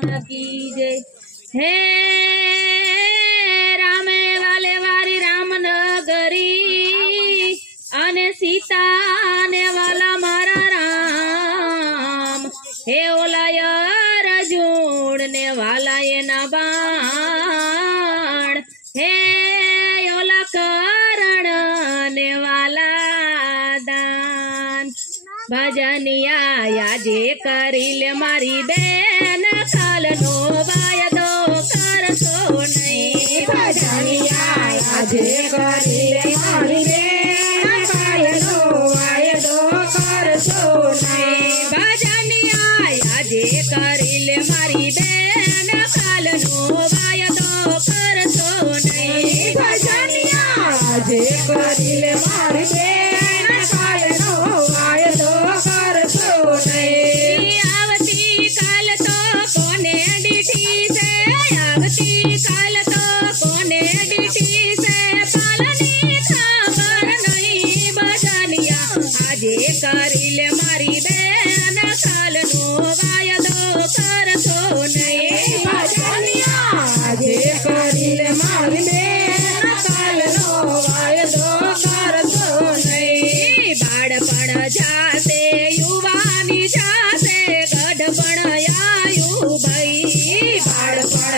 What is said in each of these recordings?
કૃષ્ણ હે રામે વાલે વારી રામ અને સીતા ને વાલા મારા રામ. હે ઓલાય રજૂણ ને વાલા એના બાણ. હે ઓલા કરણ ને વાલા દાન. ભજનિયા આજે કરી લે મારી બે Yeah.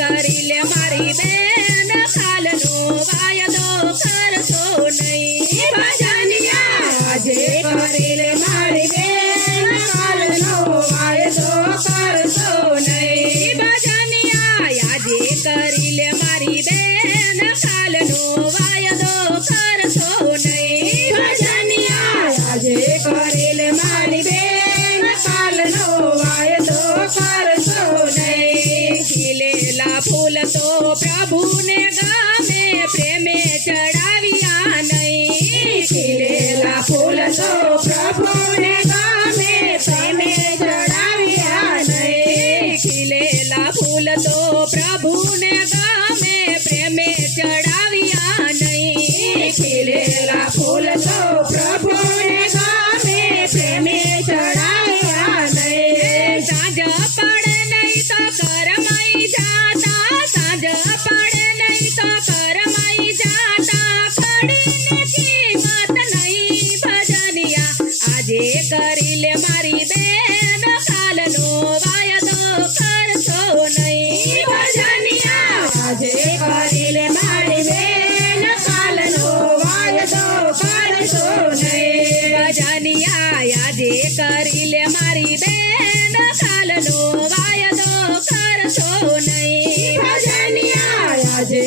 കറിലെ മറിമേ फूल तो प्रभु ने गावे प्रेमे चढ़ाविया नहीं खिले फूल तो प्रभु ने गावे प्रेम चढ़ाविया नहीं खिले फूल तो प्रभु જે પરીલે મારી બેન કાલનો વાયદો કરશો કરશો નહીં. રજાનિયા યાદે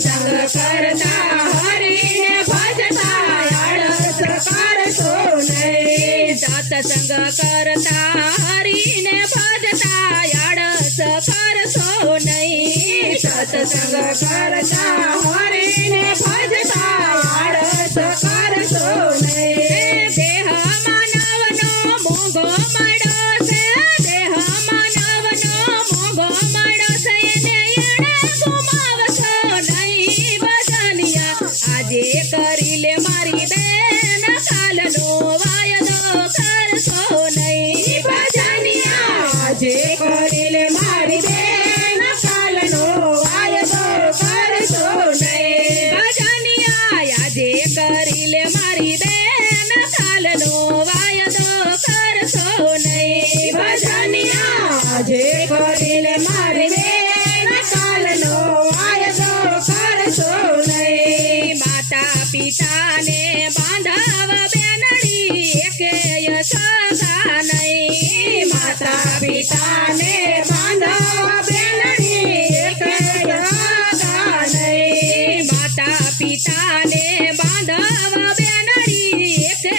સંગ કરતા હરીને ભજતા આળસ કરશો નહીં સાત સંગ કરતા હરીને નહીં સત સંગ કરતા જે કરી લે મારી બે સીતાને બાંધવ બેનડી, એકે સદા નહીં. માતા પિતાને બાંધવ બેનડી, એકે સદા માતા પિતાને બાંધવ બેનડી, એકે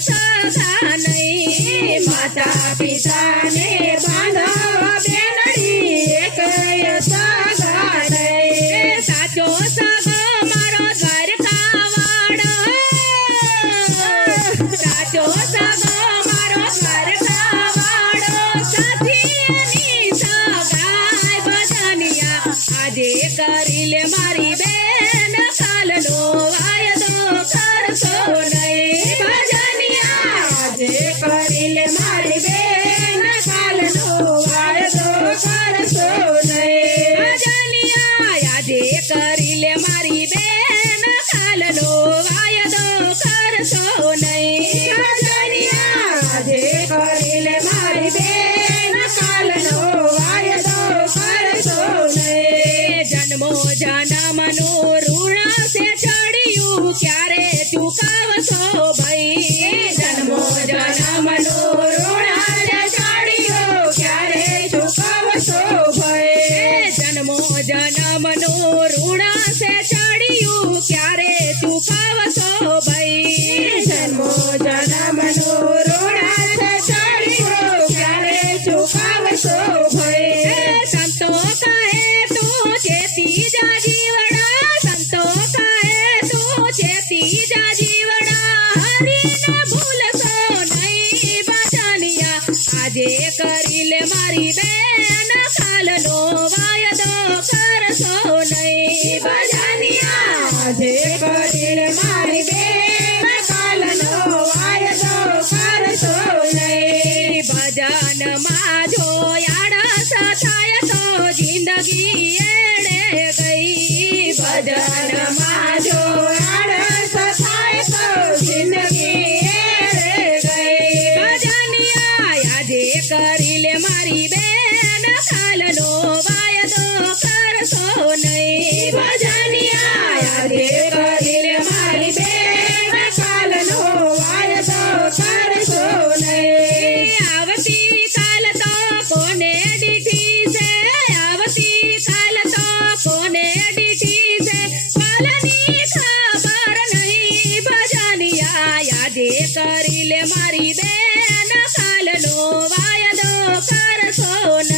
સદા નહીં. માતા પિતાને प्यारे तू का सो भाई baby. યાદે કરી લે મારી બેન કાલ નો વાયદો કરશો ન